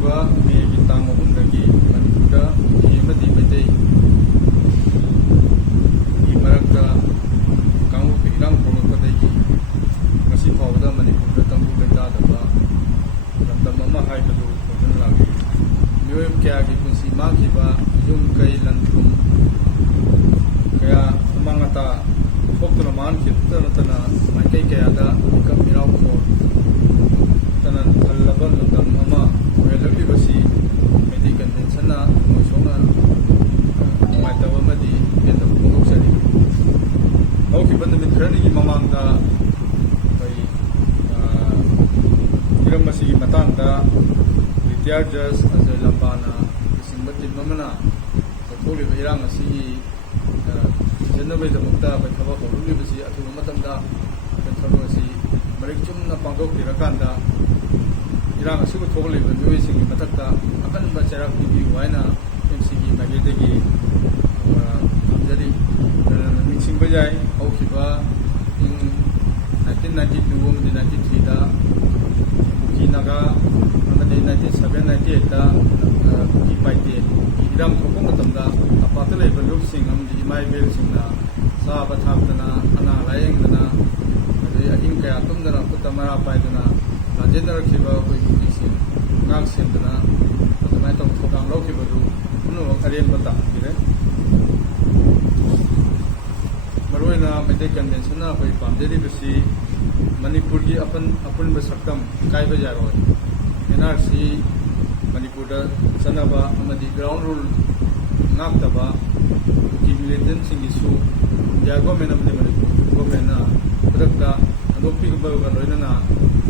ꯍꯧꯈꯤꯕ ꯃꯦꯒꯤ ꯇꯥꯡ 3ꯗꯒꯤ ꯃꯅꯤꯄꯨꯔꯗ ꯃꯤ ꯑꯃꯗꯤ ꯃꯩꯇꯩ ꯒꯤ ꯃꯔꯛꯇ ꯀꯥꯡꯂꯨꯞꯀꯤ ꯏꯔꯥꯡ ꯊꯣꯛꯂꯛꯄꯗꯒꯤ ꯉꯁꯤ ꯐꯥꯎꯕꯗ ꯃꯅꯤꯄꯨꯔꯗ ꯇꯪꯗꯨ ꯂꯩꯇꯥꯗꯕ ꯂꯝꯗꯝ ꯑꯃ ꯍꯥꯏꯕꯗꯨ ꯑꯣꯏꯗꯨꯅ ꯂꯥꯛꯂꯤ꯫ ꯃꯤꯑꯣꯏ ꯀꯌꯥꯒꯤ ꯄꯨꯟꯁꯤ ꯃꯥꯡꯈꯤꯕ, ꯌꯨꯝ ꯀꯩ ꯂꯟ ꯊꯨꯝ ꯀꯌా ꯑꯃꯥꯡ ꯑꯇꯥ ꯊꯣꯛꯇꯨꯅ ꯃꯥꯡꯈꯤꯕꯇ ꯅꯠꯇꯅ ꯃꯥꯏꯀꯩ ꯀꯌꯥꯗ ꯃꯤꯀꯞ ꯃꯤꯔꯥꯎꯈꯣꯜ ꯇꯅ ꯊꯜꯂꯕ ꯂꯝꯗꯝ ꯑꯃ ꯑꯣꯏꯍꯜꯂꯛꯂꯤꯕꯁꯤ ꯃꯩꯇꯩ ꯀꯟꯚꯦꯟꯁꯟꯅ ꯊꯃꯣꯏ ꯁꯣꯛꯅ ꯅꯨꯡꯉꯥꯏꯇꯕ ꯑꯃꯗꯤ ꯄꯦꯟꯗꯕ ꯐꯣꯡꯗꯣꯛꯆꯔꯤ꯫ ꯍꯧꯈꯤꯕ ꯅꯨꯃꯤꯠ ꯈꯔꯅꯤꯒꯤ ꯃꯃꯥꯡꯗ ꯍꯤꯔꯝ ꯑꯁꯤꯒꯤ ꯃꯇꯥꯡꯗ ꯔꯤꯇꯤꯌꯥꯔ ꯖꯁ ꯑꯖꯌ ꯂꯝꯕꯥꯅ ꯂꯨꯆꯤꯡꯕ ꯇꯤꯝ ꯑꯃꯅ ꯊꯣꯛꯂꯤꯕ ꯏꯔꯥꯡ ꯑꯁꯤꯒꯤ ꯊꯤꯖꯤꯟꯅꯕꯒꯤꯗꯃꯛꯇ ꯑꯩꯈꯣꯏ ꯊꯕꯛ ꯍꯧꯔꯛꯂꯤꯕꯁꯤ ꯑꯊꯨꯕ ꯃꯇꯝꯗ ꯑꯩꯈꯣꯏ ꯊꯕꯛ ꯑꯁꯤ ꯃꯔꯤꯛ ꯆꯨꯝꯅ ꯄꯥꯡꯊꯣꯛꯄꯤꯔꯀꯥꯟꯗ ꯏꯔꯥꯡ ꯑꯁꯤꯕꯨ ꯊꯣꯛꯍꯜꯂꯤꯕ ꯃꯤꯑꯣꯏꯁꯤꯡꯒꯤ ꯃꯊꯛꯇ ꯑꯀꯟꯕ ꯆꯩꯔꯥꯛ ꯄꯤꯕꯤꯌꯨ ꯍꯥꯏꯅ ꯑꯦꯝꯁꯤꯒꯤ ꯃꯥꯏꯀꯩꯗꯒꯤ ꯊꯝꯖꯔꯤ꯫ ꯅꯤꯡꯁꯤꯡꯕ ꯌꯥꯏ, ꯍꯧꯈꯤꯕ ꯏꯪ 1992 ꯑꯃꯗꯤ 93ꯗ ꯀꯨꯀꯤ ꯅꯥꯒꯥ ꯑꯃꯗꯤ 97-98ꯗ ꯀꯨꯀꯤ ꯄꯥꯏꯇꯦ ꯏꯔꯥꯡ ꯊꯣꯛꯄ ꯃꯇꯝꯗ ꯇꯝꯄꯥꯛꯇ ꯂꯩꯕ ꯂꯨꯞꯁꯤꯡ ꯑꯃꯗꯤ ꯏꯃꯥ ꯏꯕꯦꯜꯁꯤꯡꯅ ꯆꯥꯕ ꯊꯛꯇꯅ ꯑꯅꯥ ꯂꯥꯌꯦꯡꯗꯅ ꯑꯗꯩ ꯑꯍꯤꯡ ꯀꯌꯥ ꯇꯨꯝꯗꯅ ꯈꯨꯠꯇ ꯃꯔꯥ ꯄꯥꯏꯗꯅ ꯂꯥꯟꯖꯦꯟꯅꯔꯛꯈꯤꯕ ꯑꯩꯈꯣꯏ ꯀꯨꯀꯤꯁꯤꯡ ꯉꯥꯛ ꯁꯦꯟꯗꯅ ꯑꯗꯨꯃꯥꯏꯅ ꯇꯧꯅ ꯊꯧꯗꯥꯡ ꯂꯧꯈꯤꯕꯗꯨ ꯄꯨꯝꯅꯃꯛ ꯑꯔꯦꯟꯕ ꯇꯥꯍꯟꯕꯤꯔꯦ꯫ ꯃꯔꯨꯑꯣꯏꯅ ꯃꯩꯇꯩ ꯀꯟꯚꯦꯟꯁꯟꯅ ꯑꯩꯈꯣই ꯄꯥꯝꯖꯔꯤꯕꯁꯤ ꯃꯅꯤꯄꯨꯔꯒꯤ ꯑꯄꯨꯟꯕ ꯁꯛꯇꯝ ꯀꯥꯏꯕ ꯌꯥꯔꯣꯏ, NRC ꯃꯅꯤꯄꯨꯔꯗ ꯆꯠꯅꯕ ꯑꯃꯗꯤ ꯒ꯭ꯔꯥꯎꯟ ꯔꯨꯜ ꯉꯥꯛꯇꯕ ꯀꯨꯀꯤ ꯃꯤꯂꯤꯇꯦꯟꯁꯤꯡꯒꯤꯁꯨ ꯏꯟꯗꯤꯌꯥ ꯒꯣꯔꯃꯦꯟ ꯑꯃꯗꯤ ꯃꯅꯤꯄꯨꯔ ꯒꯣꯔꯃꯦꯟꯅ ꯈꯨꯗꯛꯇ ꯍꯟꯗꯣꯛꯄꯤꯕꯒ ꯂꯣꯏꯅꯅ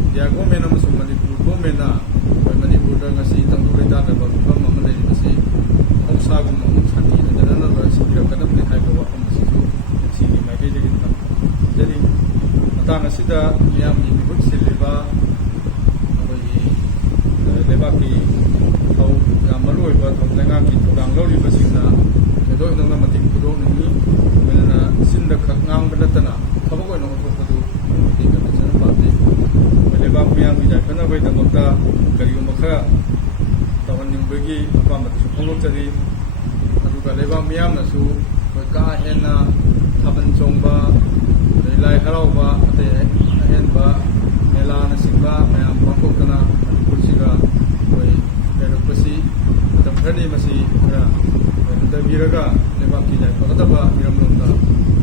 ꯏꯟꯗꯤꯌꯥ ꯒꯣꯔꯃꯦꯟ ꯑꯃꯁꯨꯡ ꯃꯅꯤꯄꯨꯔ ꯒꯣꯔꯃꯦꯟꯅ ꯑꯩꯈꯣꯏ ꯃꯅꯤꯄꯨꯔꯗ ꯉꯁꯤ ꯇꯪꯗꯨ ꯂꯩꯇꯥꯗꯕ ꯐꯤꯚꯝ ꯑꯃ ꯂꯩꯔꯤꯕꯁꯤ ꯃꯍꯧꯁꯥꯒꯨꯝꯅ ꯑꯃꯨꯛ ꯁꯥꯟꯇꯤ ꯂꯩꯅꯅꯕ ꯁꯤꯟꯕꯤꯔꯛꯀꯗꯕꯅꯤ ꯍꯥꯏꯕ ꯋꯥꯐꯝ ꯑꯁꯤꯁꯨ ꯑꯦꯝꯁꯤꯒꯤ ꯃꯥꯏꯀꯩꯗꯒꯤ ꯊꯝꯖꯔꯤ꯫ ꯃꯇꯥꯡ ꯑꯁꯤꯗ ꯃꯤꯌꯥꯝꯒꯤ ꯃꯤꯍꯨꯠ ꯁꯤꯜꯂꯤꯕ ꯑꯩꯈꯣꯏꯒꯤ ꯂꯩꯕꯥꯛꯀꯤ ꯌꯥꯝ ꯃꯔꯨꯑꯣꯏꯕ ꯂꯩꯉꯥꯛꯀꯤ ꯊꯧꯗꯥꯡ ꯂꯧꯔꯤꯕꯁꯤꯡꯅ ꯊꯣꯏꯗꯣꯛ ꯍꯦꯟꯗꯣꯛꯅ ꯃꯇꯦꯡ ꯄꯨꯊꯣꯛꯅꯤꯡꯉꯤ꯫ ꯂꯣꯏꯅꯅ ꯆꯤꯟꯗ ꯈꯛ ꯉꯥꯡꯕ ꯅꯠꯇꯅ ꯊꯕꯛ ꯑꯣꯏꯅ ꯑꯣꯟꯊꯣꯛꯄꯗꯨ ꯃꯩꯇꯩ ꯀꯟꯚꯦꯟꯁꯟꯅ ꯄꯥꯝꯖꯩ꯫ ꯑꯩꯈꯣꯏ ꯂꯩꯕꯥꯛ ꯃꯤꯌꯥꯝꯒꯤ ꯌꯥꯏꯐꯅꯕꯒꯤꯗꯃꯛꯇ ꯀꯔꯤꯒꯨꯝꯕ ꯈꯔ ꯇꯧꯍꯟꯅꯤꯡꯕꯒꯤ ꯑꯄꯥꯝꯕꯗꯨꯁꯨ ꯐꯣꯡꯗꯣꯛꯆꯔꯤ꯫ ꯑꯗꯨꯒ ꯂꯩꯕꯥꯛ ꯃꯤꯌꯥꯝꯅꯁꯨ ꯑꯩꯈꯣꯏ ꯀꯥ ꯍꯦꯟꯅ ꯊꯥꯕꯜ ꯆꯣꯡꯕ, ꯑꯗꯩ ꯂꯥꯏ ꯍꯔꯥꯎꯕ, ꯑꯇꯩ ꯑꯍꯦꯟꯕ ꯃꯦꯂꯥꯅꯆꯤꯡꯕ ꯃꯌꯥꯝ ꯄꯥꯡꯊꯣꯛꯇꯅ ꯃꯅꯤꯄꯨꯔꯁꯤꯒ ꯑꯩꯈꯣꯏ ꯂꯩꯔꯛꯄꯁꯤ ꯃꯇꯝ ꯈꯔꯅꯤ ꯃꯁꯤ ꯈꯔ ꯍꯟꯊꯕꯤꯔꯒ ꯂꯩꯕꯥꯛꯀꯤ ꯌꯥꯏꯐꯒꯗꯕ ꯍꯤꯔꯝꯂꯣꯝꯗ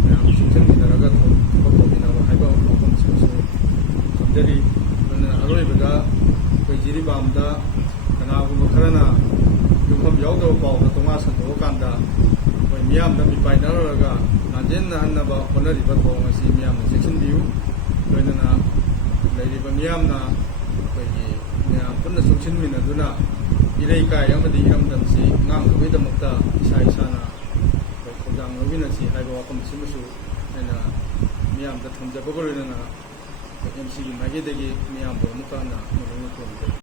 ꯃꯌꯥꯝ ꯆꯨꯡꯁꯤꯟꯃꯤꯟꯅꯔꯒ ꯊꯕꯛ ꯇꯧꯃꯤꯟꯅꯕ ꯍꯥꯏꯕ ꯋꯥꯐꯝꯁꯤꯡꯁꯨ ꯊꯝꯖꯔꯤ꯫ ꯑꯗꯨꯅ ꯑꯔꯣꯏꯕꯗ ꯑꯩꯈꯣꯏ ꯖꯤꯔꯤꯕꯥꯝꯗ ꯀꯅꯥꯒꯨꯝꯕ ꯈꯔꯅ ꯌꯨꯝꯐꯝ ꯌꯥꯎꯗꯕ ꯄꯥꯎꯗ ꯇꯣꯉꯥ ꯁꯟꯗꯣꯛꯑꯀꯥꯟꯗ ꯑꯩꯈꯣꯏ ꯃꯤꯌꯥꯝꯗ ꯃꯤꯄꯥꯏꯅꯔꯨꯔꯒ ꯂꯥꯟꯖꯦꯟꯅꯍꯟꯅꯕ ꯍꯣꯠꯅꯔꯤꯕ ꯊꯧꯑꯣꯡ ꯑꯁꯤ ꯃꯤꯌꯥꯝꯅ ꯆꯦꯛꯁꯤꯟꯕꯤꯌꯨ꯫ ꯂꯣꯏꯅꯅ ꯂꯩꯔꯤꯕ ꯃꯤꯌꯥꯝꯅ ꯑꯩꯈꯣꯏꯒꯤ ꯃꯌꯥꯝ ꯄꯨꯟꯅ ꯆꯨꯡꯁꯤꯟꯃꯤꯟꯅꯗꯨꯅ ꯏꯔꯩꯀꯥꯏ ꯑꯃꯗꯤ ꯏꯔꯝꯗꯝꯁꯤ ꯉꯥꯛꯅꯕꯒꯤꯗꯃꯛꯇ ꯏꯁꯥ ꯏꯁꯥꯅ ꯑꯩꯈꯣꯏ ꯊꯧꯗꯥꯡ ꯂꯧꯃꯤꯟꯅꯁꯤ ꯍꯥꯏꯕ ꯋꯥꯐꯝ ꯑꯁꯤꯃꯁꯨ ꯑꯩꯅ ꯃꯤꯌꯥꯝꯗ ꯊꯝꯖꯕꯒ ꯂꯣꯏꯅꯅ ꯑꯦꯝꯁꯤꯒꯤ ꯃꯥꯏꯀꯩꯗꯒꯤ ꯃꯤꯌꯥꯝꯕꯨ ꯑꯃꯨꯛꯀ ꯍꯟꯅ ꯅꯣꯡꯃ ꯈꯨꯔꯨꯝꯖꯔꯤ꯫